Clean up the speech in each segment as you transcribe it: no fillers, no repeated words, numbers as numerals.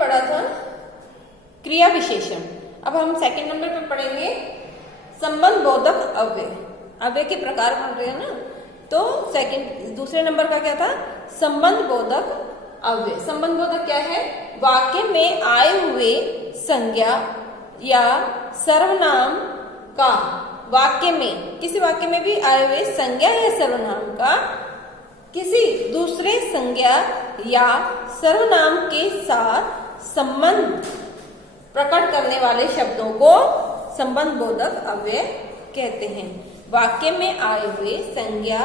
पढ़ा था क्रिया विशेषण। अब हम सेकंड नंबर पे पढ़ेंगे संबंध बोधक अव्यय। अव्यय के प्रकार पढ़ रहे हैं ना, तो दूसरे नंबर का क्या था? संबंध बोधक अव्यय। संबंध बोधक क्या है? वाक्य में आए हुए संज्ञा या सर्वनाम का, वाक्य में किसी वाक्य में भी आए हुए संज्ञा या सर्वनाम का किसी दूसरे संज्ञा या सर्वनाम के साथ संबंध प्रकट करने वाले शब्दों को संबंध बोधक अव्यय कहते हैं। वाक्य में आए हुए संज्ञा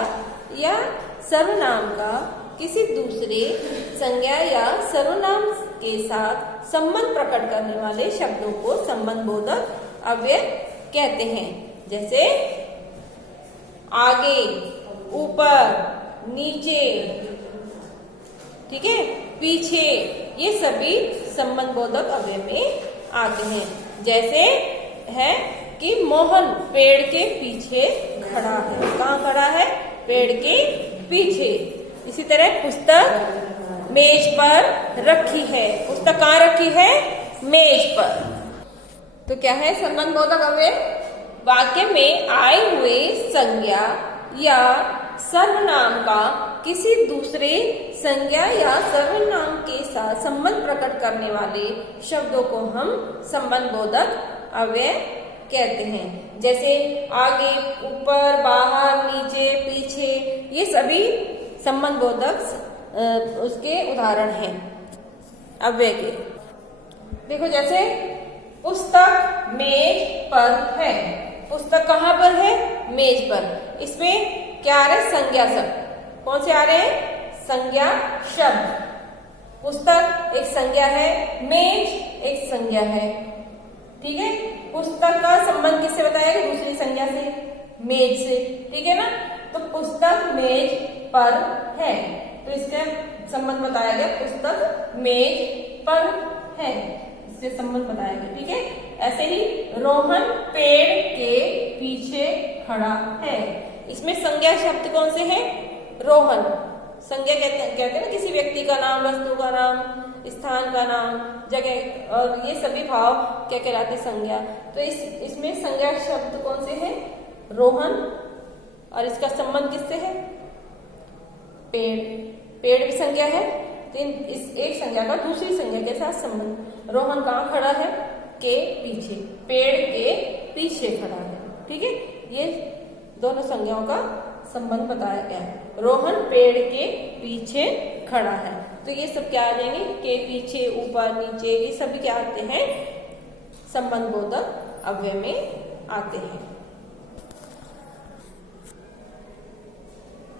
या सर्वनाम का किसी दूसरे संज्ञा या सर्वनाम के साथ संबंध प्रकट करने वाले शब्दों को संबंध बोधक अव्यय कहते हैं। जैसे आगे, ऊपर, नीचे, ठीक है, पीछे, ये सभी संबंध बोधक अव्यय में आते हैं। जैसे है कि मोहन पेड़ के पीछे खड़ा है। कहाँ खड़ा है? पेड़ के पीछे। इसी तरह पुस्तक मेज पर रखी है। पुस्तक कहाँ रखी है? मेज पर। तो क्या है संबंध बोधक अव्यय? वाक्य में आए हुए संज्ञा या सर्वनाम का किसी दूसरे संज्ञा या सर्वनाम के साथ संबंध प्रकट करने वाले शब्दों को हम संबंध बोधक अव्यय कहते हैं। जैसे आगे, ऊपर, बाहर, नीचे, पीछे, ये सभी संबंध बोधक उसके उदाहरण हैं अव्यय के। देखो जैसे पुस्तक मेज पर है। पुस्तक कहाँ पर है? मेज पर। इसमें क्या आ रहे हैं? संज्ञा शब्द। कौन से आ रहे हैं? संज्ञा शब्द। पुस्तक एक संज्ञा है, मेज एक संज्ञा है, ठीक है। पुस्तक का संबंध किससे बताया गया? दूसरी संज्ञा से, मेज से, ठीक है ना। तो पुस्तक मेज पर है, तो इसका संबंध बताया गया पुस्तक मेज पर है, इससे संबंध बताया गया, ठीक है। ऐसे ही रोहन पेड़ के पीछे खड़ा है। इसमें संज्ञा शब्द कौन से हैं? रोहन। संज्ञा कहते हैं ना किसी व्यक्ति का नाम, वस्तु का नाम, स्थान का नाम, जगह, और ये सभी भाव क्या कहलाते? संज्ञा। तो इसमें संज्ञा शब्द कौन से हैं? रोहन। और इसका संबंध किससे है? पेड़। पेड़ भी संज्ञा है, तो इस एक संज्ञा का दूसरी संज्ञा के साथ संबंध। रोहन कहाँ खड़ा है? के पीछे। पेड़ के पीछे खड़ा है, ठीक है। ये दोनों संज्ञाओं का संबंध बताया गया है। रोहन पेड़ के पीछे खड़ा है, तो ये सब क्या आ जाएंगे? के पीछे, ऊपर, नीचे, ये सभी क्या आते हैं? संबंध बोधक अव्यय में आते हैं।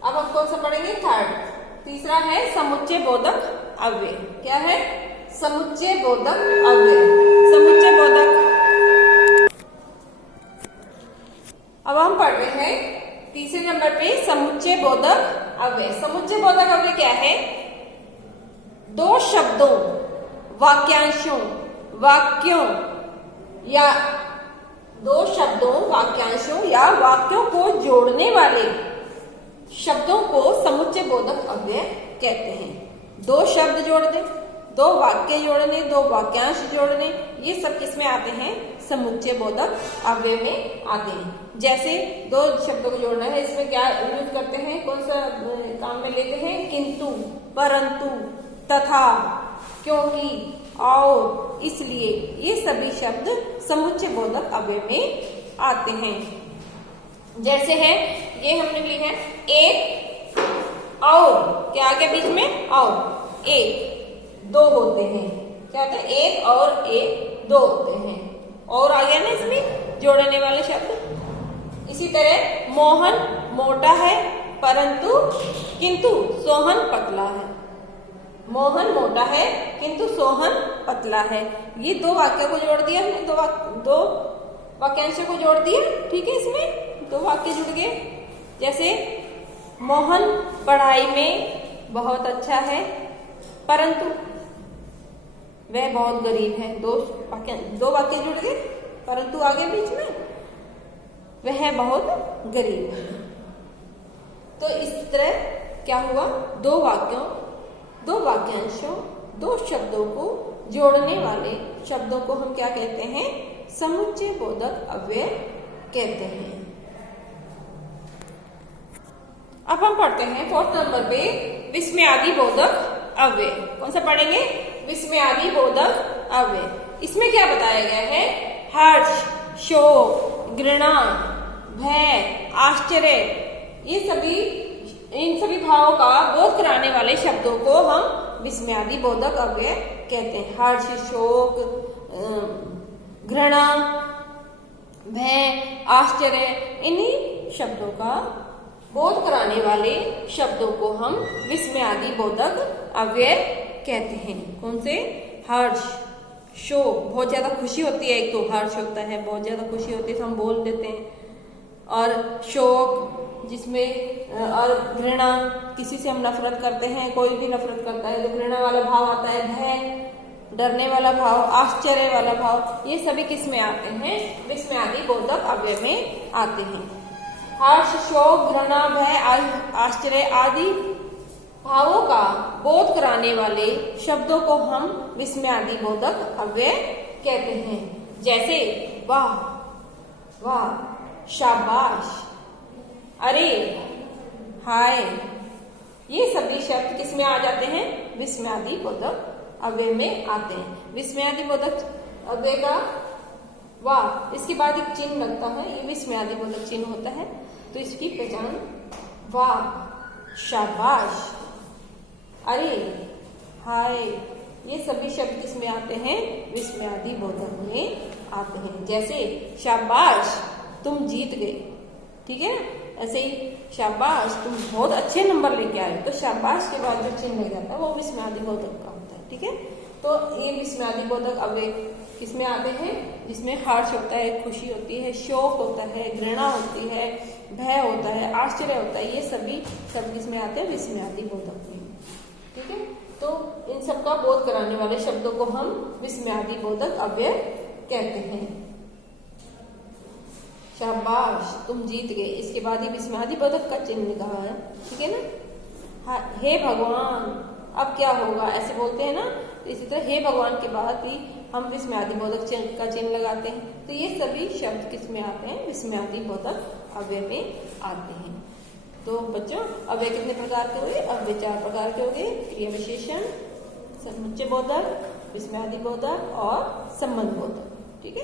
अब हम कौन सा पढ़ेंगे? थर्ड। तीसरा है समुच्चय बोधक अव्यय। क्या है? समुच्चय बोधक अव्यय। समुच्चय बोधक। अब हम पढ़ रहे हैं तीसरे नंबर पे समुच्चय बोधक अव्यय। समुच्चय बोधक अव्यय क्या है? दो शब्दों, वाक्यांशों, वाक्यों या दो शब्दों, वाक्यांशों या वाक्यों को जोड़ने वाले शब्दों को समुच्चय बोधक अव्यय कहते हैं। दो शब्द जोड़ने, दो वाक्य जोड़ने, दो वाक्यांश जोड़ने, ये सब किसमें आते हैं? समुच्चय बोधक अव्यय में आते हैं। जैसे दो शब्दों को जोड़ना है, इसमें क्या यूज करते हैं? कौन सा काम में लेते हैं? किंतु, परंतु, तथा, क्योंकि, और, इसलिए, ये सभी शब्द समुच्चय बोधक अव्यय में आते हैं। जैसे है, ये हमने ली है एक और, क्या आ गया बीच में? और। एक, दो होते हैं। क्या होता है? एक और एक, दो होते हैं। और आ गया ना इसमें जोड़ने वाले शब्द। इसी तरह मोहन मोटा है परंतु किंतु सोहन पतला है। मोहन मोटा है किंतु सोहन पतला है। ये दो वाक्य को जोड़ दिया हमने, दो वाक्यांशों को जोड़ दिया, ठीक है। इसमें दो वाक्य जुड़ गए। जैसे मोहन पढ़ाई में बहुत अच्छा है परंतु वह बहुत गरीब है। दो वाक्य जुड़ गए, परंतु आगे बीच में वह बहुत गरीब है। तो इस तरह क्या हुआ? दो वाक्यों, दो वाक्यांशों, दो शब्दों को जोड़ने वाले शब्दों को हम क्या कहते हैं? समुच्चय बोधक अव्यय कहते हैं। अब हम पढ़ते हैं 4th नंबर पे विस्मयादि बोधक अव्यय। कौन सा पढ़ेंगे? विस्मयादि बोधक अव्यय। इसमें क्या बताया गया है? हर्ष, शोक, घृणा, भय, आश्चर्य, ये सभी इन सभी भावों का बोध कराने वाले शब्दों को हम विस्मयादि बोधक अव्यय कहते हैं। हर्ष, शोक, घृणा, भय, आश्चर्य, इन्हीं शब्दों का बोध कराने वाले शब्दों को हम विस्मयादि बोधक अव्यय कहते हैं। कौन से? हर्ष, शोक, बहुत ज्यादा खुशी होती है, एक तो हर्ष होता है, बहुत ज्यादा खुशी होती है तो हम बोल देते हैं, और शोक जिसमें, और घृणा, किसी से हम नफरत करते हैं, कोई भी नफरत करता है तो घृणा वाला भाव आता है। भय, डरने वाला भाव, आश्चर्य वाला भाव, ये सभी किस में आते हैं? विस्मयादि बोधक अव्यय में आते हैं। हर्ष, शोक, घृणा, भय, आश्चर्य आदि भावों का बोध कराने वाले शब्दों को हम विस्मयादि बोधक अव्यय कहते हैं। जैसे वाह, वाह, शाबाश, अरे, हाय, ये सभी शब्द किस में आ जाते हैं? विस्मयादि बोधक अव्यय में आते हैं। विस्मयादि बोधक अव्यय का वाह, इसके बाद एक चिन्ह लगता है, ये विस्मयादि बोधक चिन्ह होता है। तो इसकी पहचान वाह, शाबाश, अरे, हाय, ये सभी शब्द किसमें आते हैं? विस्मयादि बोधक में आते हैं। जैसे शाबाश, तुम जीत गए, ठीक है ना? ऐसे ही शाबाश, तुम बहुत अच्छे नंबर लेके आए, तो शाबाश के बाद जो चिन्ह लग जाता है वो विस्मयादि बोधक का होता है। ठीक है, तो ये विस्मयादि बोधक अव्यय किसमें आते हैं? जिसमें हर्ष होता है, खुशी होती है, शोक होता है, घृणा होती है, भय होता है, आश्चर्य होता है, ये सभी शब्द किसमें आते हैं? विस्मयादि बोधक में। ठीक है, तो इन सब का बोध कराने वाले शब्दों को हम विस्मयादि बोधक अव्यय कहते हैं। शाबाश, तुम जीत गए, इसके बाद ही विस्मयादि बोधक का चिन्ह लगा है। ठीक है ना? हे भगवान, अब क्या होगा, ऐसे बोलते हैं ना। तो इसी तरह हे भगवान के बाद भी हम विस्मयादि बोधक का चिन्ह लगाते हैं। तो ये सभी शब्द किसमें आते हैं? विस्मयादि बोधक अव्यय में आते हैं। तो बच्चों, अव्यय कितने प्रकार के हुए? अव्यय 4 प्रकार के हो गए। क्रिया विशेषण, समुच्चय बोधक, विस्मयादि बोधक और संबंध बोधक। ठीक है।